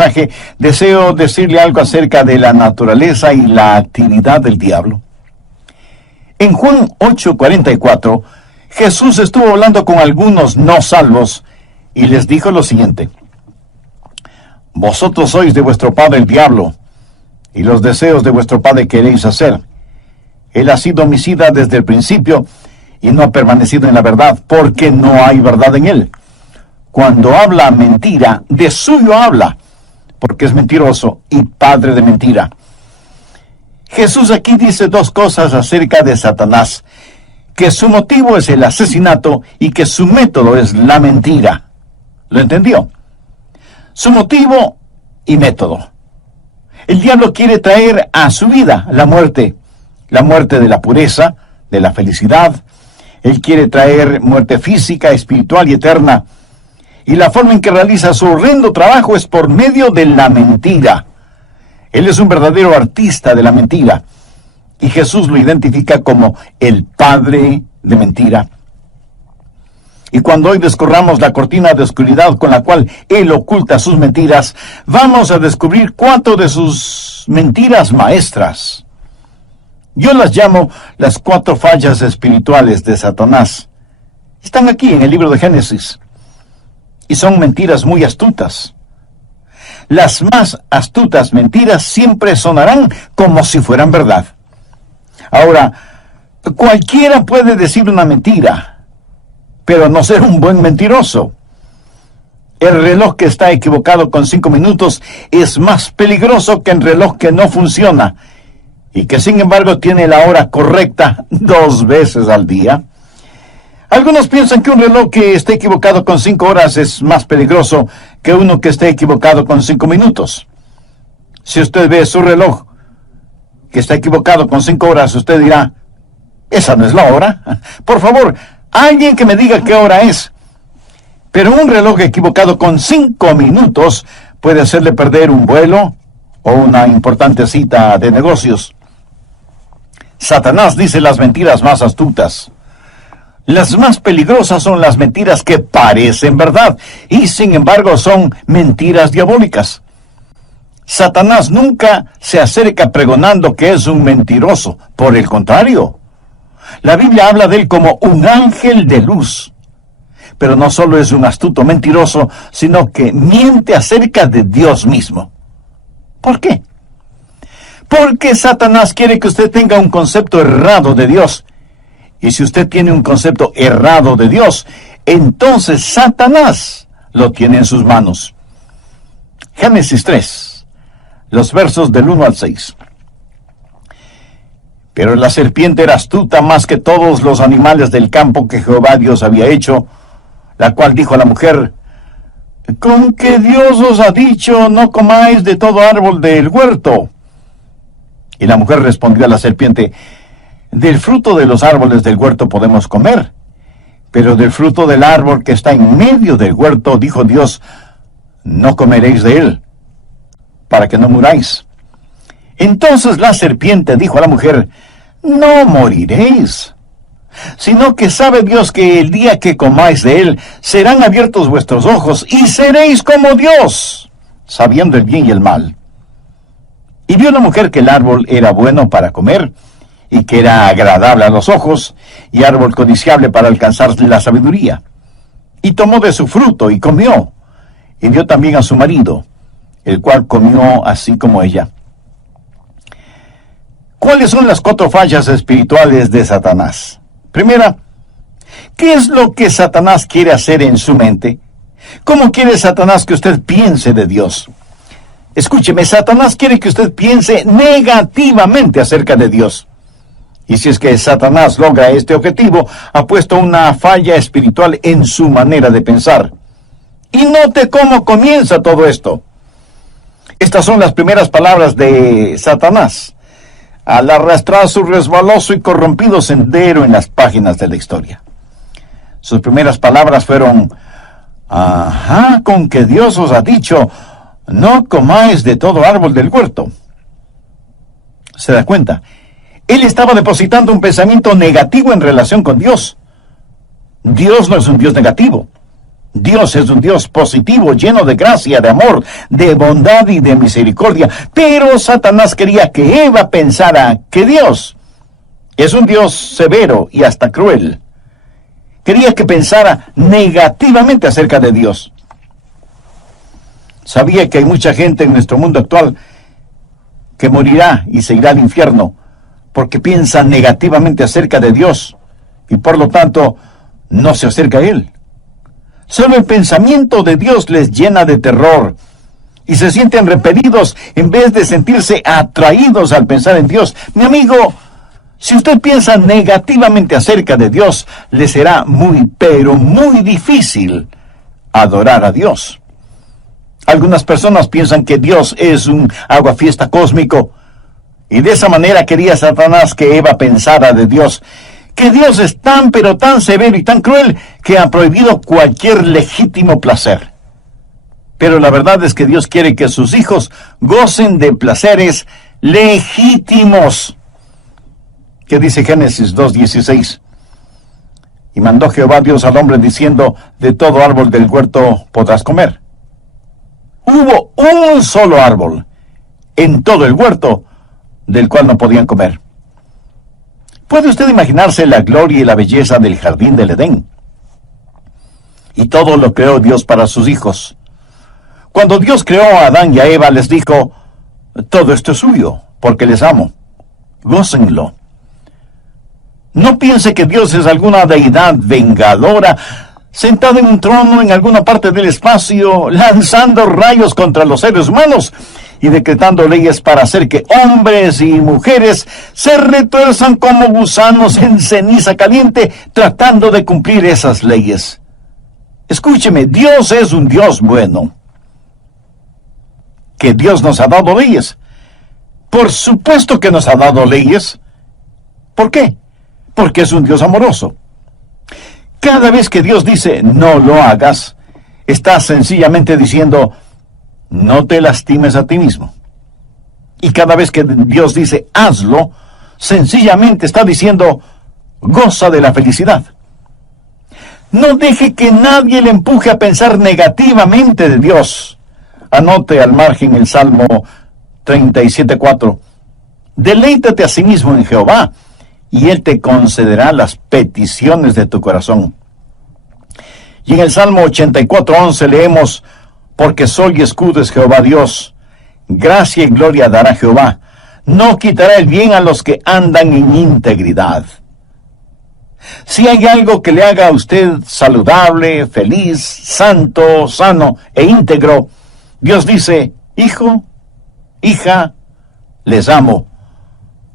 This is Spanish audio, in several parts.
mensaje, deseo decirle algo acerca de la naturaleza y la actividad del diablo. En Juan 8:44, Jesús estuvo hablando con algunos no salvos y les dijo lo siguiente: vosotros sois de vuestro padre el diablo, y los deseos de vuestro padre queréis hacer. Él ha sido homicida desde el principio y no ha permanecido en la verdad, porque no hay verdad en él. Cuando habla mentira, de suyo habla, porque es mentiroso y padre de mentira. Jesús aquí dice dos cosas acerca de Satanás: que su motivo es el asesinato y que su método es la mentira. ¿Lo entendió? Su motivo y método. El diablo quiere traer a su vida la muerte de la pureza, de la felicidad. Él quiere traer muerte física, espiritual y eterna. Y la forma en que realiza su horrendo trabajo es por medio de la mentira. Él es un verdadero artista de la mentira. Y Jesús lo identifica como el padre de mentira. Y cuando hoy descorramos la cortina de oscuridad con la cual él oculta sus mentiras, vamos a descubrir 4 de sus mentiras maestras. Yo las llamo las 4 fallas espirituales de Satanás. Están aquí en el libro de Génesis. Y son mentiras muy astutas. Las más astutas mentiras siempre sonarán como si fueran verdad. Ahora, cualquiera puede decir una mentira, pero no ser un buen mentiroso. El reloj que está equivocado con 5 minutos es más peligroso que el reloj que no funciona y que sin embargo tiene la hora correcta 2 veces al día. Algunos piensan que un reloj que esté equivocado con 5 horas es más peligroso que uno que esté equivocado con 5 minutos. Si usted ve su reloj que está equivocado con 5 horas, usted dirá: esa no es la hora. Por favor, alguien que me diga qué hora es. Pero un reloj equivocado con 5 minutos puede hacerle perder un vuelo o una importante cita de negocios. Satanás dice las mentiras más astutas. Las más peligrosas son las mentiras que parecen verdad y sin embargo son mentiras diabólicas. Satanás nunca se acerca pregonando que es un mentiroso. Por el contrario, la Biblia habla de él como un ángel de luz. Pero no solo es un astuto mentiroso, sino que miente acerca de Dios mismo. ¿Por qué? Porque Satanás quiere que usted tenga un concepto errado de Dios. Y si usted tiene un concepto errado de Dios, entonces Satanás lo tiene en sus manos. Génesis 3, los versos del 1 al 6. Pero la serpiente era astuta más que todos los animales del campo que Jehová Dios había hecho, la cual dijo a la mujer: ¿con qué Dios os ha dicho, no comáis de todo árbol del huerto? Y la mujer respondió a la serpiente: del fruto de los árboles del huerto podemos comer, pero del fruto del árbol que está en medio del huerto, dijo Dios, no comeréis de él, para que no muráis. Entonces la serpiente dijo a la mujer: no moriréis, sino que sabe Dios que el día que comáis de él, serán abiertos vuestros ojos, y seréis como Dios, sabiendo el bien y el mal. Y vio la mujer que el árbol era bueno para comer, y que era agradable a los ojos, y árbol codiciable para alcanzar la sabiduría. Y tomó de su fruto, y comió, y dio también a su marido, el cual comió así como ella. ¿Cuáles son las 4 fallas espirituales de Satanás? Primera, ¿qué es lo que Satanás quiere hacer en su mente? ¿Cómo quiere Satanás que usted piense de Dios? Escúcheme, Satanás quiere que usted piense negativamente acerca de Dios. Y si es que Satanás logra este objetivo, ha puesto una falla espiritual en su manera de pensar. Y note cómo comienza todo esto. Estas son las primeras palabras de Satanás al arrastrar su resbaloso y corrompido sendero en las páginas de la historia. Sus primeras palabras fueron: ajá, con que Dios os ha dicho, no comáis de todo árbol del huerto. ¿Se da cuenta? Él estaba depositando un pensamiento negativo en relación con Dios. Dios no es un Dios negativo. Dios es un Dios positivo, lleno de gracia, de amor, de bondad y de misericordia. Pero Satanás quería que Eva pensara que Dios es un Dios severo y hasta cruel. Quería que pensara negativamente acerca de Dios. Sabía que hay mucha gente en nuestro mundo actual que morirá y se irá al infierno porque piensa negativamente acerca de Dios y por lo tanto no se acerca a Él. Solo el pensamiento de Dios les llena de terror y se sienten repelidos en vez de sentirse atraídos al pensar en Dios. Mi amigo, si usted piensa negativamente acerca de Dios, le será muy, pero muy difícil adorar a Dios. Algunas personas piensan que Dios es un aguafiesta cósmico, y de esa manera quería Satanás que Eva pensara de Dios, que Dios es tan, pero tan severo y tan cruel que ha prohibido cualquier legítimo placer. Pero la verdad es que Dios quiere que sus hijos gocen de placeres legítimos. ¿Qué dice Génesis 2:16? Y mandó Jehová Dios al hombre diciendo, de todo árbol del huerto podrás comer. Hubo un solo árbol en todo el huerto del cual no podían comer. ¿Puede usted imaginarse la gloria y la belleza del jardín del Edén? Y todo lo creó Dios para sus hijos. Cuando Dios creó a Adán y a Eva, les dijo, todo esto es suyo, porque les amo. Gócenlo. No piense que Dios es alguna deidad vengadora, sentado en un trono en alguna parte del espacio, lanzando rayos contra los seres humanos y decretando leyes para hacer que hombres y mujeres se retuerzan como gusanos en ceniza caliente, tratando de cumplir esas leyes. Escúcheme, Dios es un Dios bueno. ¿Que Dios nos ha dado leyes? Por supuesto que nos ha dado leyes. ¿Por qué? Porque es un Dios amoroso. Cada vez que Dios dice, no lo hagas, está sencillamente diciendo, no te lastimes a ti mismo. Y cada vez que Dios dice, hazlo, sencillamente está diciendo, goza de la felicidad. No deje que nadie le empuje a pensar negativamente de Dios. Anote al margen el Salmo 37:4. Deleítate a sí mismo en Jehová, y Él te concederá las peticiones de tu corazón. Y en el Salmo 84:11 leemos, porque sol y escudo es Jehová Dios, gracia y gloria dará Jehová, no quitará el bien a los que andan en integridad. Si hay algo que le haga a usted saludable, feliz, santo, sano e íntegro, Dios dice, hijo, hija, les amo,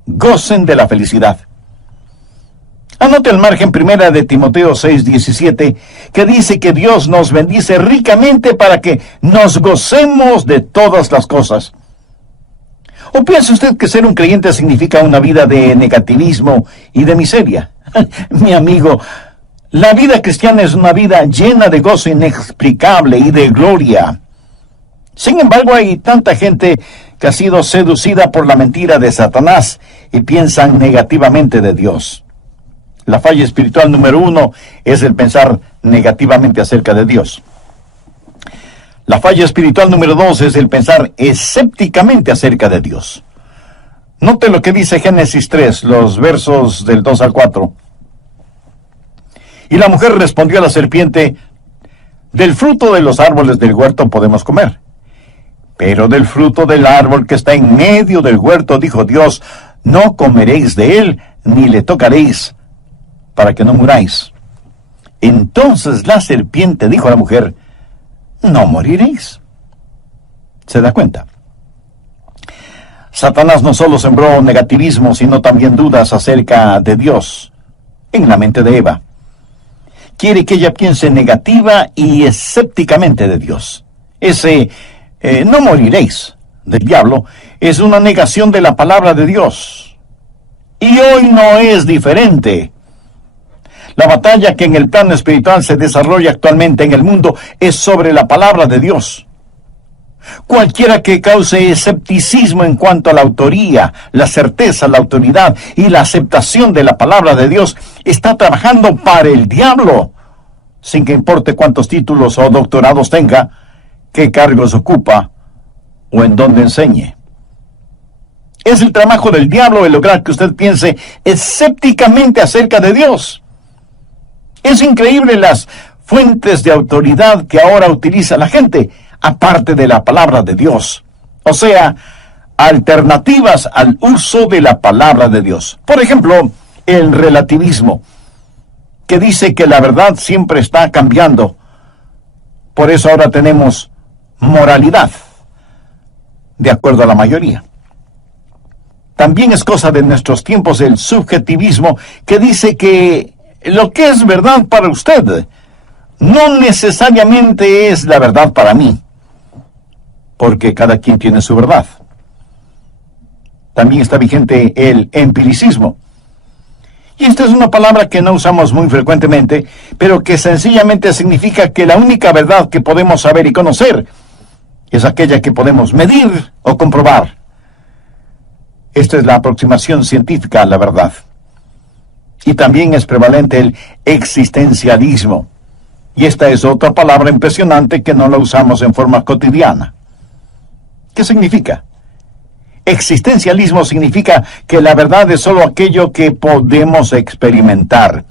gocen de la felicidad. Anote al margen 1 de Timoteo 6:17, que dice que Dios nos bendice ricamente para que nos gocemos de todas las cosas. ¿O piensa usted que ser un creyente significa una vida de negativismo y de miseria? Mi amigo, la vida cristiana es una vida llena de gozo inexplicable y de gloria. Sin embargo, hay tanta gente que ha sido seducida por la mentira de Satanás y piensan negativamente de Dios. La falla espiritual número 1 es el pensar negativamente acerca de Dios. La falla espiritual número 2 es el pensar escépticamente acerca de Dios. Note lo que dice Génesis 3, los versos del 2 al 4. Y la mujer respondió a la serpiente, del fruto de los árboles del huerto podemos comer. Pero del fruto del árbol que está en medio del huerto, dijo Dios, no comeréis de él, ni le tocaréis, para que no muráis. Entonces la serpiente dijo a la mujer, no moriréis. ¿Se da cuenta? Satanás no solo sembró negativismo, sino también dudas acerca de Dios en la mente de Eva. Quiere que ella piense negativa y escépticamente de Dios. Ese no moriréis del diablo es una negación de la palabra de Dios. Y hoy no es diferente. La batalla que en el plano espiritual se desarrolla actualmente en el mundo es sobre la palabra de Dios. Cualquiera que cause escepticismo en cuanto a la autoría, la certeza, la autoridad y la aceptación de la palabra de Dios está trabajando para el diablo. sin que importe cuántos títulos o doctorados tenga, qué cargos ocupa o en dónde enseñe. Es el trabajo del diablo el lograr que usted piense escépticamente acerca de Dios. Es increíble las fuentes de autoridad que ahora utiliza la gente, aparte de la palabra de Dios. O sea, alternativas al uso de la palabra de Dios. Por ejemplo, el relativismo, que dice que la verdad siempre está cambiando. Por eso ahora tenemos moralidad, de acuerdo a la mayoría. También es cosa de nuestros tiempos el subjetivismo, que dice que lo que es verdad para usted no necesariamente es la verdad para mí, porque cada quien tiene su verdad. También está vigente el empiricismo. Y esta es una palabra que no usamos muy frecuentemente, pero que sencillamente significa que la única verdad que podemos saber y conocer es aquella que podemos medir o comprobar. Esta es la aproximación científica a la verdad. Y también es prevalente el existencialismo. Y esta es otra palabra impresionante que no la usamos en forma cotidiana. ¿Qué significa? Existencialismo significa que la verdad es solo aquello que podemos experimentar.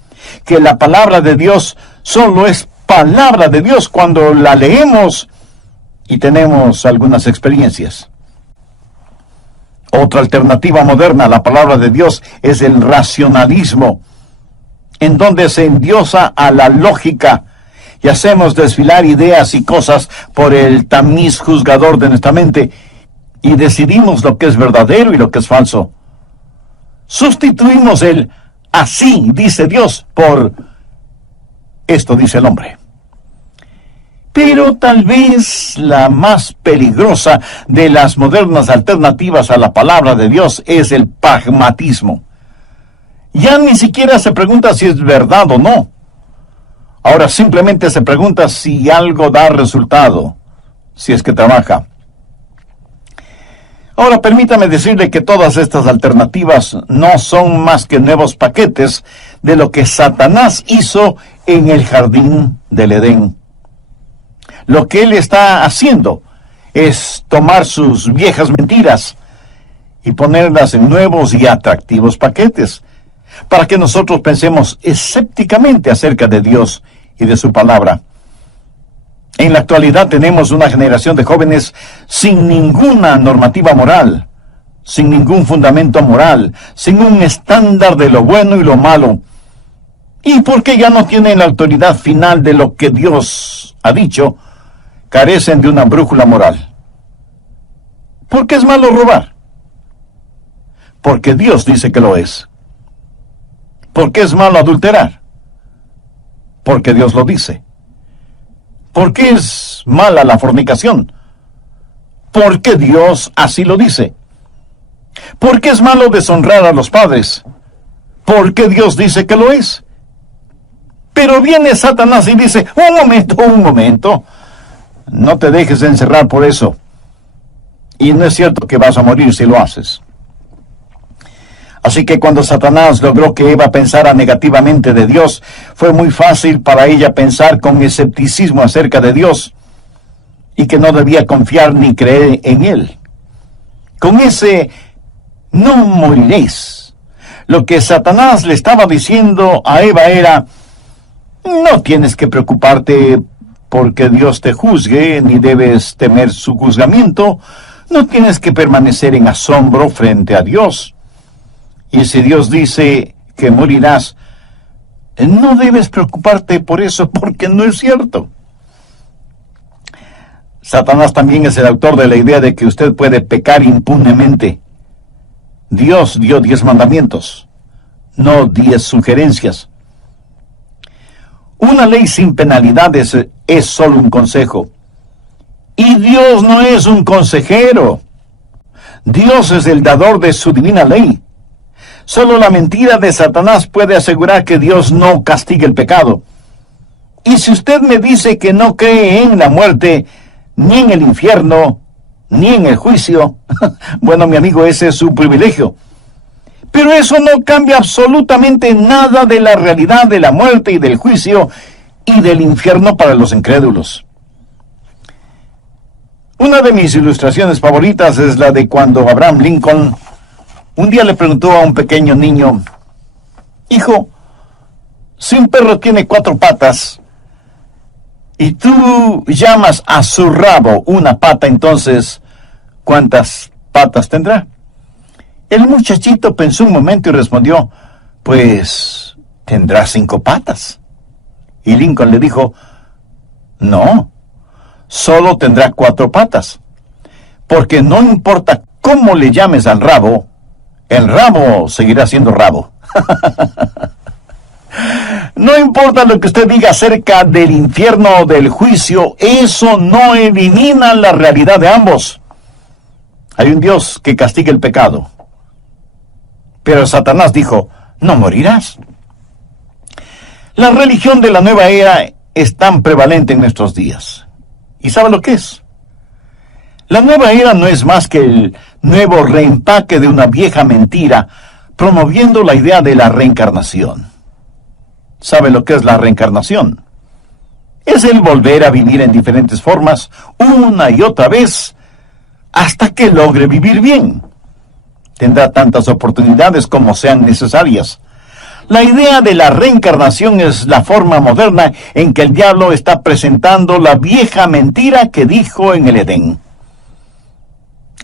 Que la palabra de Dios solo es palabra de Dios cuando la leemos y tenemos algunas experiencias. Otra alternativa moderna a la palabra de Dios es el racionalismo, en donde se endiosa a la lógica y hacemos desfilar ideas y cosas por el tamiz juzgador de nuestra mente y decidimos lo que es verdadero y lo que es falso. Sustituimos el así dice Dios por esto dice el hombre. Pero tal vez la más peligrosa de las modernas alternativas a la palabra de Dios es el pragmatismo. Ya ni siquiera se pregunta si es verdad o no. Ahora simplemente se pregunta si algo da resultado, si es que trabaja. Ahora permítame decirle que todas estas alternativas no son más que nuevos paquetes de lo que Satanás hizo en el jardín del Edén. Lo que él está haciendo es tomar sus viejas mentiras y ponerlas en nuevos y atractivos paquetes, para que nosotros pensemos escépticamente acerca de Dios y de su palabra. En la actualidad tenemos una generación de jóvenes sin ninguna normativa moral, sin ningún fundamento moral, sin un estándar de lo bueno y lo malo. Y porque ya no tienen la autoridad final de lo que Dios ha dicho, carecen de una brújula moral. ¿Por qué es malo robar? Porque Dios dice que lo es. ¿Por qué es malo adulterar? Porque Dios lo dice. ¿Por qué es mala la fornicación? Porque Dios así lo dice. ¿Por qué es malo deshonrar a los padres? Porque Dios dice que lo es. Pero viene Satanás y dice, un momento, no te dejes encerrar por eso. Y no es cierto que vas a morir si lo haces. Así que cuando Satanás logró que Eva pensara negativamente de Dios, fue muy fácil para ella pensar con escepticismo acerca de Dios y que no debía confiar ni creer en Él. Con ese no moriréis, lo que Satanás le estaba diciendo a Eva era, no tienes que preocuparte porque Dios te juzgue, ni debes temer su juzgamiento, no tienes que permanecer en asombro frente a Dios. Y si Dios dice que morirás, no debes preocuparte por eso, porque no es cierto. Satanás también es el autor de la idea de que usted puede pecar impunemente. Dios dio 10 mandamientos, no 10 sugerencias. Una ley sin penalidades es solo un consejo. Y Dios no es un consejero. Dios es el dador de su divina ley. Solo la mentira de Satanás puede asegurar que Dios no castigue el pecado. Y si usted me dice que no cree en la muerte, ni en el infierno, ni en el juicio, bueno, mi amigo, ese es su privilegio. Pero eso no cambia absolutamente nada de la realidad de la muerte y del juicio y del infierno para los incrédulos. Una de mis ilustraciones favoritas es la de cuando Abraham Lincoln un día le preguntó a un pequeño niño: hijo, si un perro tiene 4 patas y tú llamas a su rabo una pata, entonces, ¿cuántas patas tendrá? El muchachito pensó un momento y respondió: pues tendrá 5 patas. Y Lincoln le dijo: no, solo tendrá 4 patas, porque no importa cómo le llames al rabo, el rabo seguirá siendo rabo. No importa lo que usted diga acerca del infierno o del juicio, eso no elimina la realidad de ambos. Hay un Dios que castiga el pecado, pero Satanás dijo: no morirás. La religión de la nueva era es tan prevalente en nuestros días. ¿Y sabe lo que es? La nueva era no es más que el nuevo reempaque de una vieja mentira, promoviendo la idea de la reencarnación. ¿Sabe lo que es la reencarnación? Es el volver a vivir en diferentes formas, una y otra vez, hasta que logre vivir bien. Tendrá tantas oportunidades como sean necesarias. La idea de la reencarnación es la forma moderna en que el diablo está presentando la vieja mentira que dijo en el Edén.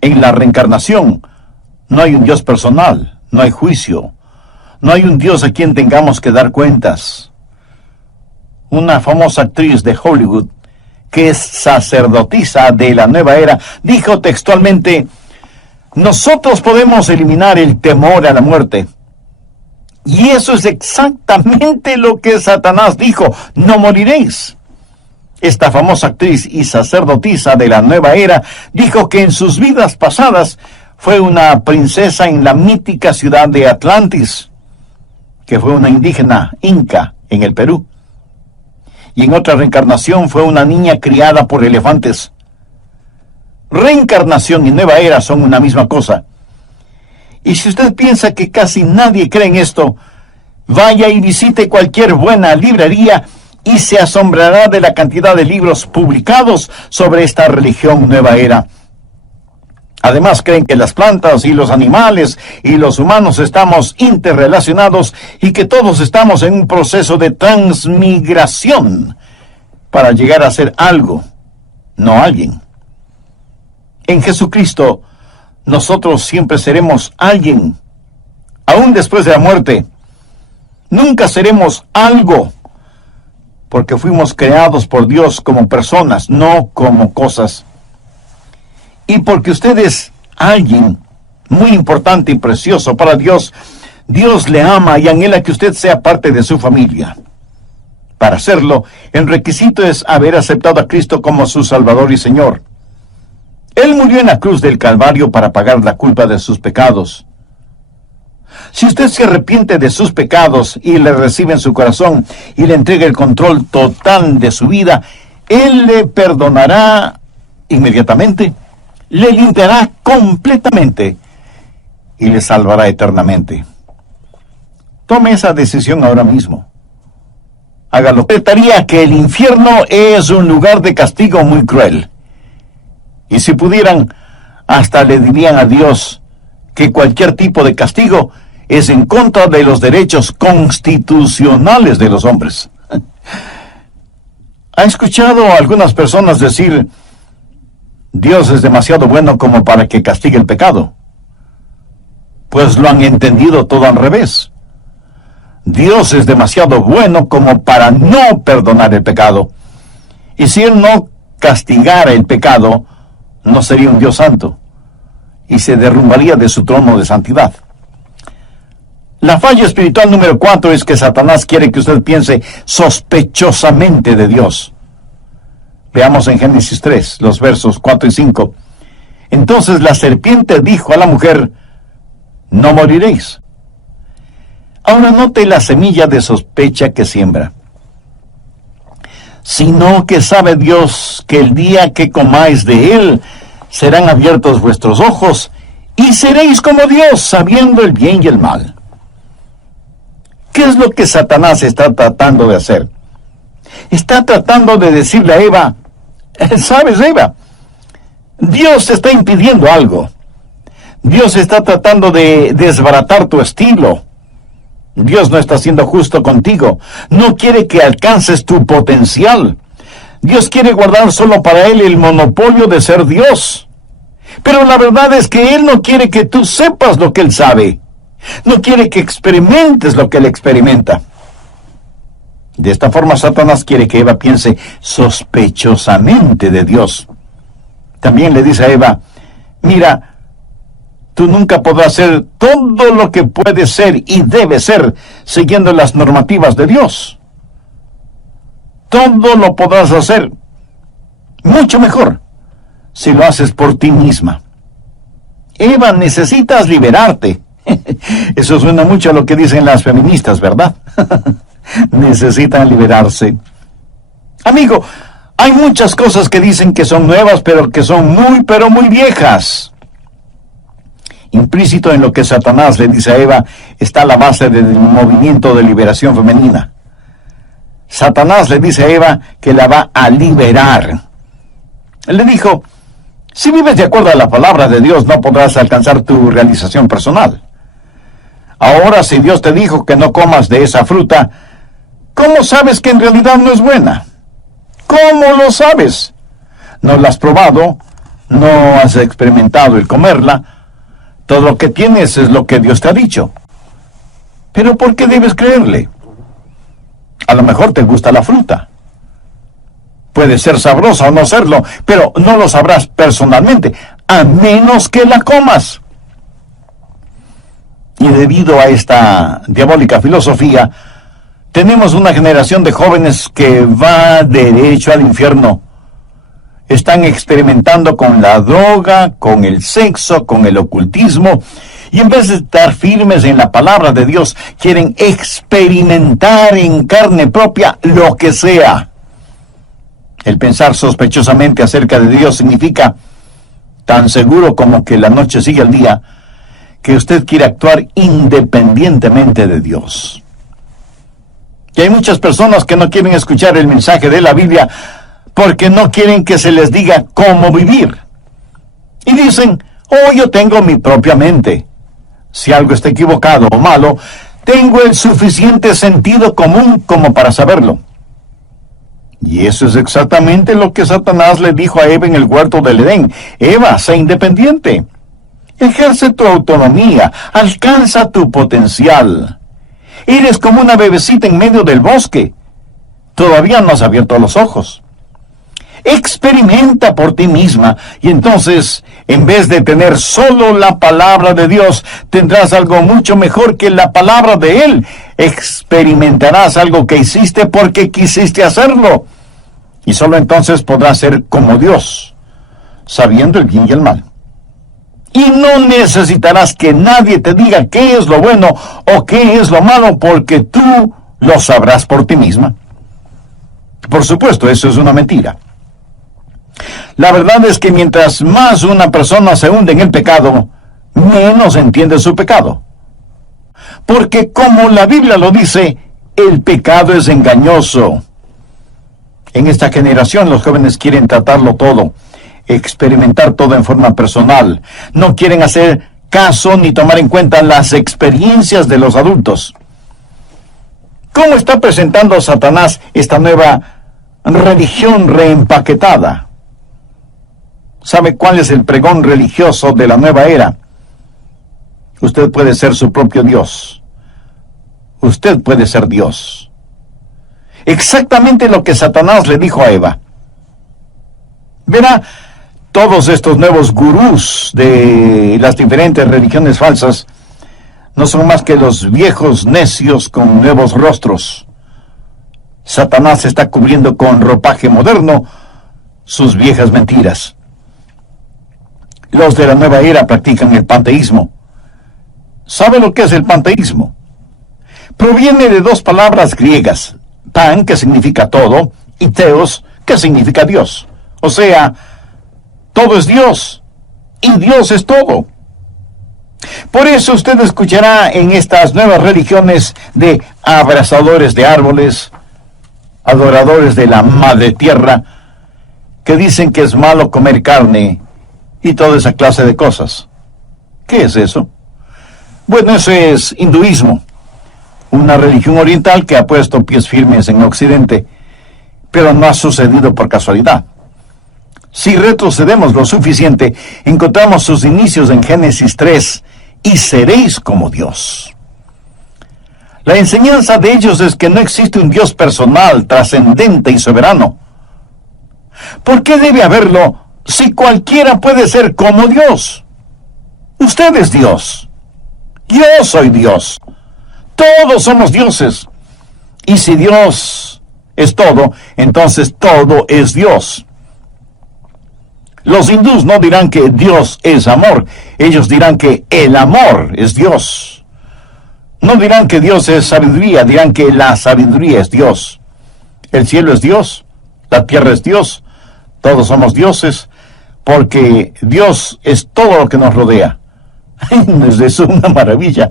En la reencarnación no hay un Dios personal, no hay juicio, no hay un Dios a quien tengamos que dar cuentas. Una famosa actriz de Hollywood, que es sacerdotisa de la nueva era, dijo textualmente: nosotros podemos eliminar el temor a la muerte. Y eso es exactamente lo que Satanás dijo: no moriréis. Esta famosa actriz y sacerdotisa de la nueva era dijo que en sus vidas pasadas fue una princesa en la mítica ciudad de Atlantis, que fue una indígena inca en el Perú. Y en otra reencarnación fue una niña criada por elefantes. Reencarnación y nueva era son una misma cosa. Y si usted piensa que casi nadie cree en esto, vaya y visite cualquier buena librería y se asombrará de la cantidad de libros publicados sobre esta religión nueva era. Además, creen que las plantas y los animales y los humanos estamos interrelacionados y que todos estamos en un proceso de transmigración para llegar a ser algo, no alguien. En Jesucristo, nosotros siempre seremos alguien, aún después de la muerte. Nunca seremos algo, porque fuimos creados por Dios como personas, no como cosas. Y porque usted es alguien muy importante y precioso para Dios, Dios le ama y anhela que usted sea parte de su familia. Para hacerlo, el requisito es haber aceptado a Cristo como su Salvador y Señor. Él murió en la cruz del Calvario para pagar la culpa de sus pecados. Si usted se arrepiente de sus pecados y le recibe en su corazón y le entrega el control total de su vida, Él le perdonará inmediatamente, le limpiará completamente y le salvará eternamente. Tome esa decisión ahora mismo. Hágalo. Interpretaría que el infierno es un lugar de castigo muy cruel. Y si pudieran, hasta le dirían a Dios que cualquier tipo de castigo es en contra de los derechos constitucionales de los hombres. ¿Ha escuchado a algunas personas decir: Dios es demasiado bueno como para que castigue el pecado? Pues lo han entendido todo al revés. Dios es demasiado bueno como para no perdonar el pecado. Y si Él no castigara el pecado, no sería un Dios santo y se derrumbaría de su trono de santidad. La falla espiritual número 4 es que Satanás quiere que usted piense sospechosamente de Dios. Veamos en Génesis 3, los versos 4 y 5. Entonces la serpiente dijo a la mujer: no moriréis. Ahora note la semilla de sospecha que siembra. Sino que sabe Dios que el día que comáis de él, serán abiertos vuestros ojos, y seréis como Dios, sabiendo el bien y el mal. ¿Qué es lo que Satanás está tratando de hacer? Está tratando de decirle a Eva, ¿sabes, Eva? Dios te está impidiendo algo. Dios está tratando de desbaratar tu estilo. Dios no está siendo justo contigo. No quiere que alcances tu potencial. Dios quiere guardar solo para Él el monopolio de ser Dios. Pero la verdad es que Él no quiere que tú sepas lo que Él sabe. No quiere que experimentes lo que Él experimenta. De esta forma, Satanás quiere que Eva piense sospechosamente de Dios. También le dice a Eva, mira, tú nunca podrás hacer todo lo que puedes ser y debes ser siguiendo las normativas de Dios. Todo lo podrás hacer mucho mejor si lo haces por ti misma. Eva, necesitas liberarte. Eso suena mucho a lo que dicen las feministas, ¿verdad? Necesitan liberarse. Amigo, hay muchas cosas que dicen que son nuevas, pero que son muy viejas. Implícito en lo que Satanás le dice a Eva está la base del movimiento de liberación femenina. Satanás le dice a Eva que la va a liberar. Él le dijo, si vives de acuerdo a la palabra de Dios, no podrás alcanzar tu realización personal. Ahora, si Dios te dijo que no comas de esa fruta, ¿cómo sabes que en realidad no es buena? ¿Cómo lo sabes? No la has probado, no has experimentado el comerla. Todo lo que tienes es lo que Dios te ha dicho. ¿Pero por qué debes creerle? A lo mejor te gusta la fruta. Puede ser sabrosa o no serlo, pero no lo sabrás personalmente, a menos que la comas. Y debido a esta diabólica filosofía, tenemos una generación de jóvenes que va derecho al infierno. Están experimentando con la droga, con el sexo, con el ocultismo, y en vez de estar firmes en la palabra de Dios, quieren experimentar en carne propia lo que sea. El pensar sospechosamente acerca de Dios significa, tan seguro como que la noche sigue al día, que usted quiere actuar independientemente de Dios. Y hay muchas personas que no quieren escuchar el mensaje de la Biblia porque no quieren que se les diga cómo vivir. Y dicen, oh, yo tengo mi propia mente. Si algo está equivocado o malo, tengo el suficiente sentido común como para saberlo. Y eso es exactamente lo que Satanás le dijo a Eva en el huerto del Edén. Eva, sé independiente. Ejerce tu autonomía, alcanza tu potencial. Eres como una bebecita en medio del bosque. Todavía no has abierto los ojos. Experimenta por ti misma y entonces, en vez de tener solo la palabra de Dios, tendrás algo mucho mejor que la palabra de Él. Experimentarás algo que hiciste porque quisiste hacerlo. Y solo entonces podrás ser como Dios, sabiendo el bien y el mal. Y no necesitarás que nadie te diga qué es lo bueno o qué es lo malo, porque tú lo sabrás por ti misma. Por supuesto, eso es una mentira. La verdad es que mientras más una persona se hunde en el pecado, menos entiende su pecado. Porque como la Biblia lo dice, el pecado es engañoso. En esta generación los jóvenes quieren tratarlo todo, experimentar todo en forma personal. No quieren hacer caso ni tomar en cuenta las experiencias de los adultos. ¿Cómo está presentando Satanás esta nueva religión reempaquetada? ¿Sabe cuál es el pregón religioso de la nueva era? Usted puede ser su propio Dios. Usted puede ser Dios. Exactamente lo que Satanás le dijo a Eva. Verá, todos estos nuevos gurús de las diferentes religiones falsas no son más que los viejos necios con nuevos rostros. Satanás está cubriendo con ropaje moderno sus viejas mentiras. Los de la nueva era practican el panteísmo. ¿Sabe lo que es el panteísmo? Proviene de dos palabras griegas, pan, que significa todo, y teos, que significa Dios. O sea, todo es Dios, y Dios es todo. Por eso usted escuchará en estas nuevas religiones de abrazadores de árboles, adoradores de la madre tierra, que dicen que es malo comer carne y toda esa clase de cosas. ¿Qué es eso? Bueno, eso es hinduismo, una religión oriental que ha puesto pies firmes en Occidente, pero no ha sucedido por casualidad. Si retrocedemos lo suficiente, encontramos sus inicios en Génesis 3, y seréis como Dios. La enseñanza de ellos es que no existe un Dios personal, trascendente y soberano. ¿Por qué debe haberlo si cualquiera puede ser como Dios? Usted es Dios. Yo soy Dios. Todos somos dioses. Y si Dios es todo, entonces todo es Dios. Los hindús no dirán que Dios es amor. Ellos dirán que el amor es Dios. No dirán que Dios es sabiduría, dirán que la sabiduría es Dios. El cielo es Dios, la tierra es Dios, todos somos dioses, porque Dios es todo lo que nos rodea. ¿No es una maravilla?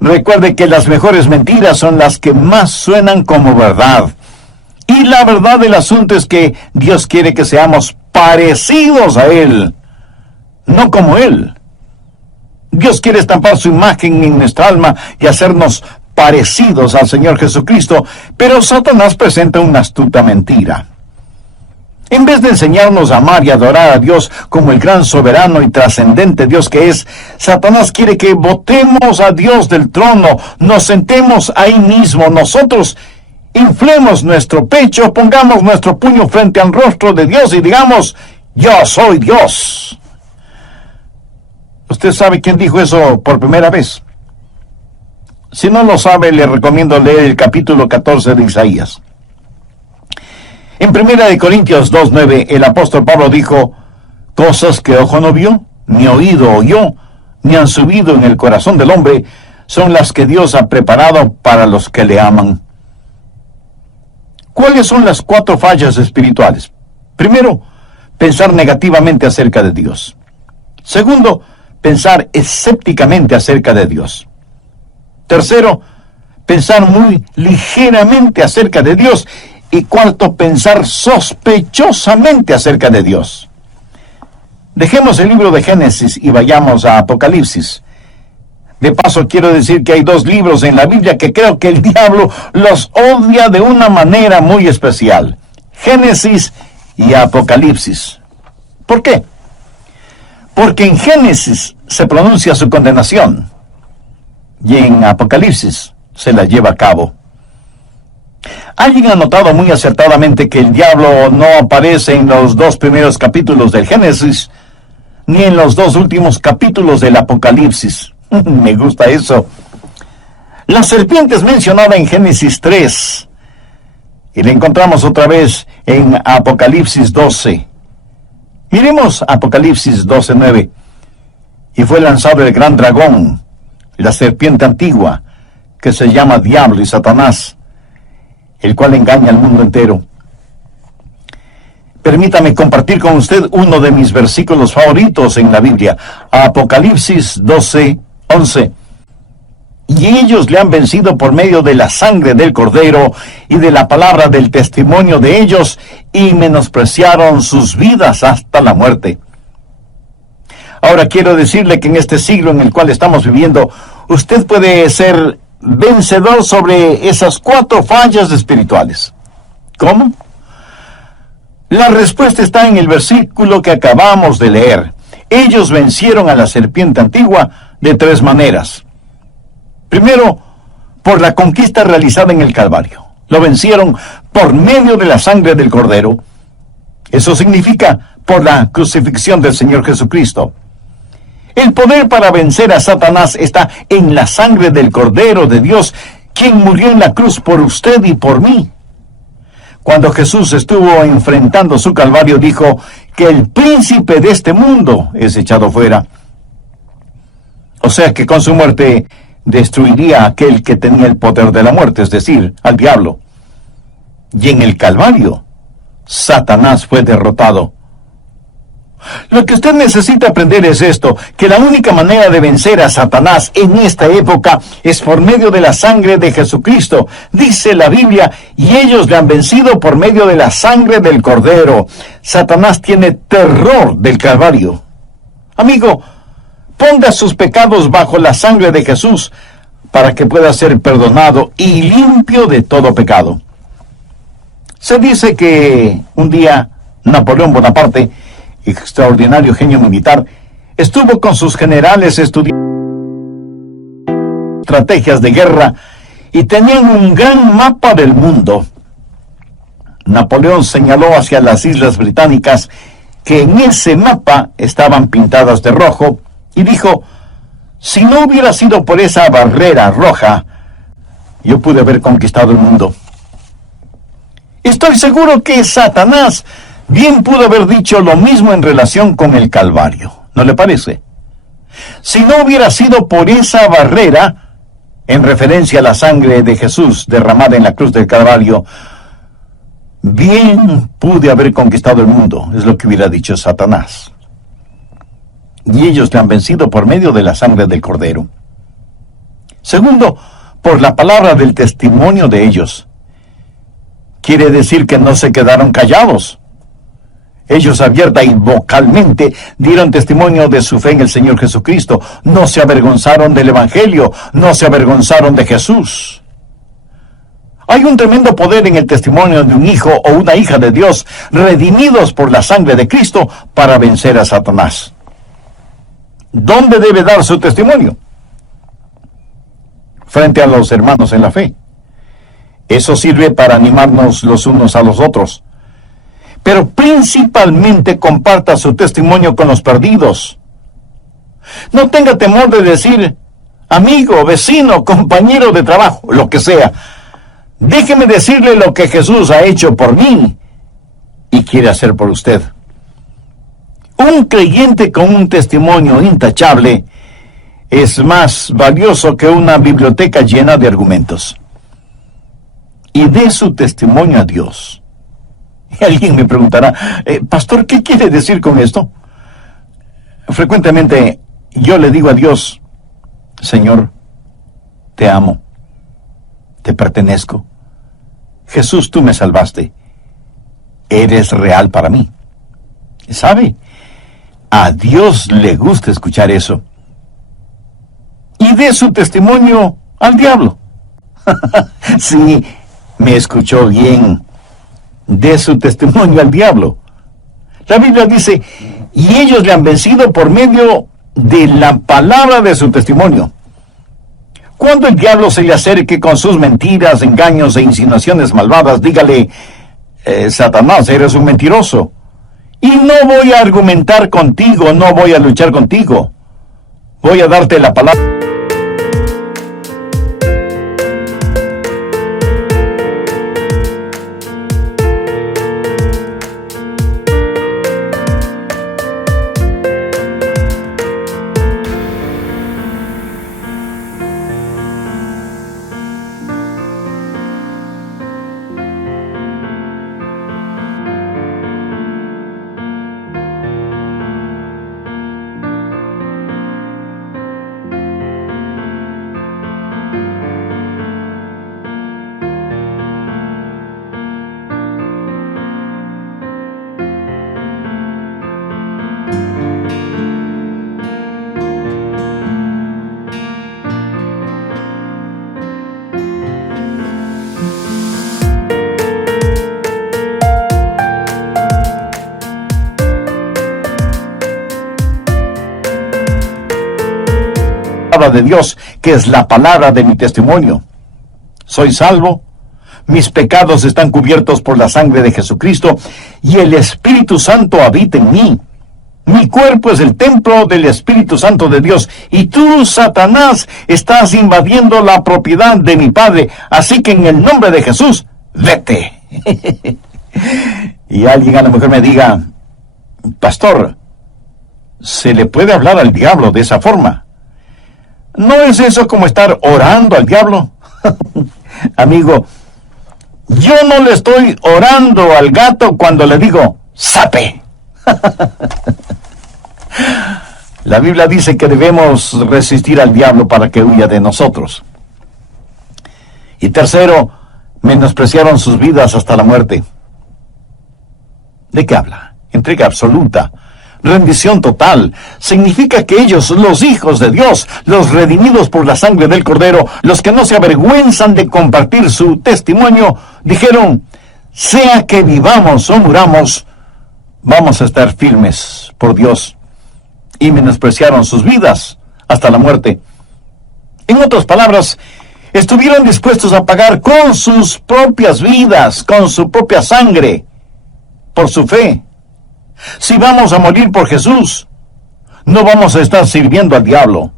Recuerde que las mejores mentiras son las que más suenan como verdad. Y la verdad del asunto es que Dios quiere que seamos parecidos a Él, no como Él. Dios quiere estampar su imagen en nuestra alma y hacernos parecidos al Señor Jesucristo, pero Satanás presenta una astuta mentira. En vez de enseñarnos a amar y adorar a Dios como el gran soberano y trascendente Dios que es, Satanás quiere que botemos a Dios del trono, nos sentemos ahí mismo, nosotros inflemos nuestro pecho, pongamos nuestro puño frente al rostro de Dios y digamos, yo soy Dios. ¿Usted sabe quién dijo eso por primera vez? Si no lo sabe, le recomiendo leer el capítulo 14 de Isaías. En 1 Corintios 2:9, el apóstol Pablo dijo, cosas que ojo no vio, ni oído oyó, ni han subido en el corazón del hombre, son las que Dios ha preparado para los que le aman. ¿Cuáles son las 4 fallas espirituales? Primero, pensar negativamente acerca de Dios. Segundo, pensar escépticamente acerca de Dios. Tercero, pensar muy ligeramente acerca de Dios. Y cuarto, pensar sospechosamente acerca de Dios. Dejemos el libro de Génesis y vayamos a Apocalipsis. De paso, quiero decir que hay 2 libros en la Biblia que creo que el diablo los odia de una manera muy especial. Génesis y Apocalipsis. ¿Por qué? Porque en Génesis se pronuncia su condenación y en Apocalipsis se la lleva a cabo. Alguien ha notado muy acertadamente que el diablo no aparece en los 2 primeros capítulos del Génesis, ni en los 2 últimos capítulos del Apocalipsis. Me gusta eso. La serpiente es mencionada en Génesis 3, y la encontramos otra vez en Apocalipsis 12. Miremos Apocalipsis 12:9. Y fue lanzado el gran dragón, la serpiente antigua, que se llama Diablo y Satanás, el cual engaña al mundo entero. Permítame compartir con usted uno de mis versículos favoritos en la Biblia, Apocalipsis 12:11. Y ellos le han vencido por medio de la sangre del Cordero y de la palabra del testimonio de ellos, y menospreciaron sus vidas hasta la muerte. Ahora quiero decirle que en este siglo en el cual estamos viviendo, usted puede ser vencedor sobre esas 4 fallas espirituales. ¿Cómo? La respuesta está en el versículo que acabamos de leer. Ellos vencieron a la serpiente antigua de 3 maneras. Primero, por la conquista realizada en el Calvario. Lo vencieron por medio de la sangre del Cordero. Eso significa por la crucifixión del Señor Jesucristo. El poder para vencer a Satanás está en la sangre del Cordero de Dios, quien murió en la cruz por usted y por mí. Cuando Jesús estuvo enfrentando su Calvario, dijo que el príncipe de este mundo es echado fuera. O sea que con su muerte destruiría a aquel que tenía el poder de la muerte, es decir, al diablo. Y en el Calvario, Satanás fue derrotado. Lo que usted necesita aprender es esto, que la única manera de vencer a Satanás en esta época es por medio de la sangre de Jesucristo. Dice la Biblia, y ellos le han vencido por medio de la sangre del Cordero. Satanás tiene terror del Calvario. Amigo, ponga sus pecados bajo la sangre de Jesús para que pueda ser perdonado y limpio de todo pecado. Se dice que un día Napoleón Bonaparte, extraordinario genio militar, estuvo con sus generales estudiando estrategias de guerra y tenían un gran mapa del mundo. Napoleón señaló hacia las islas británicas que en ese mapa estaban pintadas de rojo y dijo, si no hubiera sido por esa barrera roja, yo pude haber conquistado el mundo. Estoy seguro que Satanás bien pudo haber dicho lo mismo en relación con el Calvario, ¿no le parece? Si no hubiera sido por esa barrera, en referencia a la sangre de Jesús derramada en la cruz del Calvario, bien pude haber conquistado el mundo, es lo que hubiera dicho Satanás. Y ellos le han vencido por medio de la sangre del Cordero. Segundo, por la palabra del testimonio de ellos. Quiere decir que no se quedaron callados. Ellos abierta y vocalmente dieron testimonio de su fe en el Señor Jesucristo. No se avergonzaron del Evangelio, no se avergonzaron de Jesús. Hay un tremendo poder en el testimonio de un hijo o una hija de Dios, redimidos por la sangre de Cristo, para vencer a Satanás. ¿Dónde debe dar su testimonio? Frente a los hermanos en la fe. Eso sirve para animarnos los unos a los otros. Pero principalmente comparta su testimonio con los perdidos. No tenga temor de decir, amigo, vecino, compañero de trabajo, lo que sea. Déjeme decirle lo que Jesús ha hecho por mí y quiere hacer por usted. Un creyente con un testimonio intachable es más valioso que una biblioteca llena de argumentos. Y dé su testimonio a Dios. Y alguien me preguntará, pastor, ¿qué quiere decir con esto? Frecuentemente yo le digo a Dios, Señor, te amo, te pertenezco. Jesús, tú me salvaste. Eres real para mí. ¿Sabe? A Dios le gusta escuchar eso. Y dé su testimonio al diablo. Sí, me escuchó bien. Dé su testimonio al diablo. La Biblia dice, y ellos le han vencido por medio de la palabra de su testimonio. Cuando el diablo se le acerque con sus mentiras, engaños e insinuaciones malvadas, dígale, Satanás, eres un mentiroso. Y no voy a argumentar contigo, no voy a luchar contigo. Voy a darte la palabra. De Dios, que es la palabra de mi testimonio. Soy salvo, mis pecados están cubiertos por la sangre de Jesucristo y el Espíritu Santo habita en mí. Mi cuerpo es el templo del Espíritu Santo de Dios y tú, Satanás, estás invadiendo la propiedad de mi Padre, así que en el nombre de Jesús, vete. Y alguien a lo mejor me diga, pastor, ¿se le puede hablar al diablo de esa forma? ¿No es eso como estar orando al diablo? Amigo, yo no le estoy orando al gato cuando le digo, ¡sape! La Biblia dice que debemos resistir al diablo para que huya de nosotros. Y tercero, menospreciaron sus vidas hasta la muerte. ¿De qué habla? Entrega absoluta, rendición total. Significa que ellos, los hijos de Dios, los redimidos por la sangre del Cordero, los que no se avergüenzan de compartir su testimonio, dijeron, sea que vivamos o muramos, vamos a estar firmes por Dios. Y menospreciaron sus vidas hasta la muerte. En otras palabras, estuvieron dispuestos a pagar con sus propias vidas, con su propia sangre, por su fe. Si vamos a morir por Jesús, no vamos a estar sirviendo al diablo.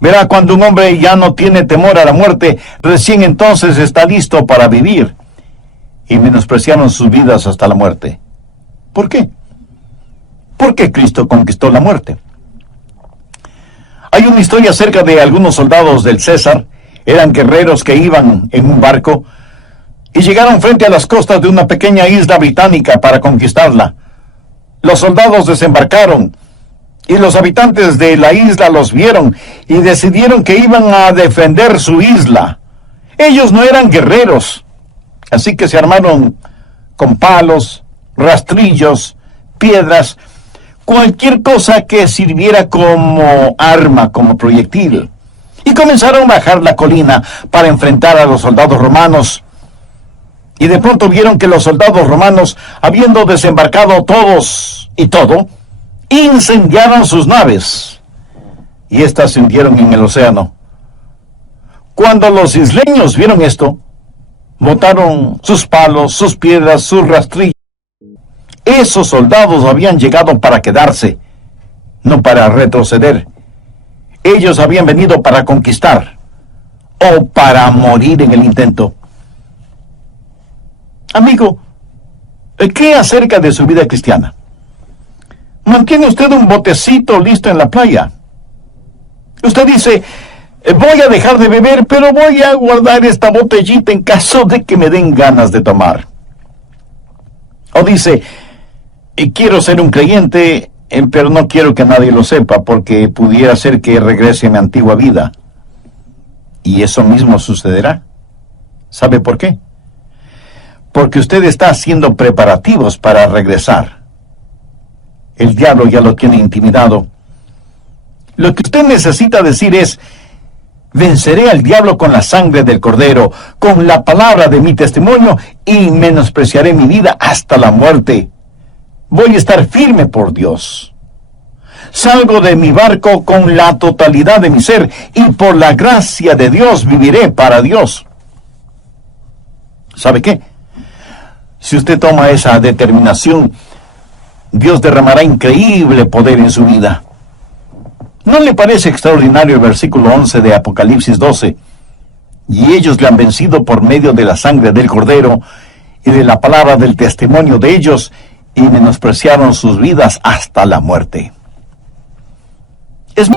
Verá, cuando un hombre ya no tiene temor a la muerte, recién entonces está listo para vivir. Y menospreciaron sus vidas hasta la muerte. ¿Por qué? Porque Cristo conquistó la muerte. Hay una historia acerca de algunos soldados del César. Eran guerreros que iban en un barco y llegaron frente a las costas de una pequeña isla británica para conquistarla. Los soldados desembarcaron y los habitantes de la isla los vieron y decidieron que iban a defender su isla. Ellos no eran guerreros, así que se armaron con palos, rastrillos, piedras, cualquier cosa que sirviera como arma, como proyectil. Y comenzaron a bajar la colina para enfrentar a los soldados romanos. Y de pronto vieron que los soldados romanos, habiendo desembarcado todos y todo, incendiaron sus naves. Y éstas se hundieron en el océano. Cuando los isleños vieron esto, botaron sus palos, sus piedras, sus rastrillos. Esos soldados habían llegado para quedarse, no para retroceder. Ellos habían venido para conquistar o para morir en el intento. Amigo, ¿qué acerca de su vida cristiana? ¿Mantiene usted un botecito listo en la playa? Usted dice, voy a dejar de beber, pero voy a guardar esta botellita en caso de que me den ganas de tomar. O dice, quiero ser un creyente, pero no quiero que nadie lo sepa, porque pudiera ser que regrese a mi antigua vida. Y eso mismo sucederá. ¿Sabe por qué? Porque usted está haciendo preparativos para regresar. El diablo ya lo tiene intimidado. Lo que usted necesita decir es, venceré al diablo con la sangre del Cordero, con la palabra de mi testimonio, y menospreciaré mi vida hasta la muerte. Voy a estar firme por Dios. Salgo de mi barco con la totalidad de mi ser, y por la gracia de Dios viviré para Dios. ¿Sabe qué? Si usted toma esa determinación, Dios derramará increíble poder en su vida. ¿No le parece extraordinario el versículo 11 de Apocalipsis 12? Y ellos le han vencido por medio de la sangre del Cordero y de la palabra del testimonio de ellos, y menospreciaron sus vidas hasta la muerte. Es